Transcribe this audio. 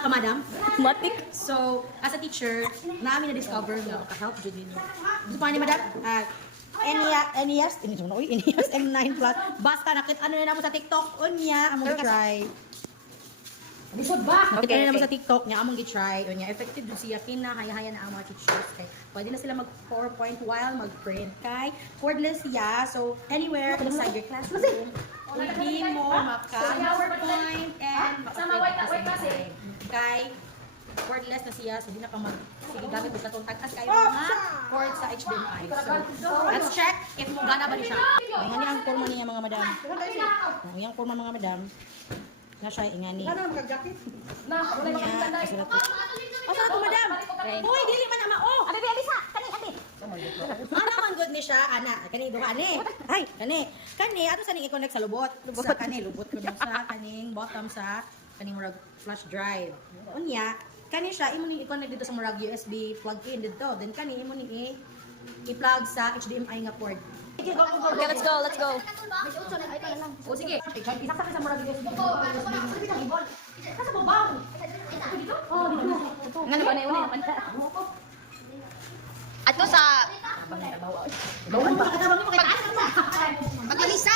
ka, madam? Matik. So, as a teacher, namin na-discover na maka-help dyan ninyo. Gusto pa ni madam? NES M9 Plus. Basta nakit ano na mo sa TikTok. Unya, among try. Bisod ba? Nakita Okay, na mo okay. sa TikTok niya, among gi-try. Unya, effective dun siya. Kinahaya-haya na ang mga teachers. Kay, pwede na sila mag-PowerPoint while mag-print. Kay, cordless siya. So, anywhere inside your classroom, hindi mo maka-PowerPoint and maka-print kasi. Kay, cordless na siya. So, di na ka sige, gamit mo sa itong tag-as kayo mga cord sa HDMI. So, let's check if gana ba niya siya. Ay, hani ang kurma niya mga madam. Ang kurma mga madam. Na siya ingani. Ano ang kagakit? Niya, kasulat ko. Asa to madam? Hoy, dili man ama. Oh, Abi, Alisa. Kani, ate. ana man good ni siya, ana. Kani duha ni. Ay, kani ato sa ning i-connect sa lubot. Sa kani lubot ko dun sa kaning bottom sa kaning murag flash drive. Unya, kani siya imo ning i-connect dito sa murag USB plug-in dito. Then kani imo ning i-plug sa HDMI nga port. Okay, let's go, let's go. O sige, isaksak sa murag USB. Kasa babaw. Oh, dito. Ngano ba na yun? Ato sa... Bawal pa katabang mo kay Pag-alisa!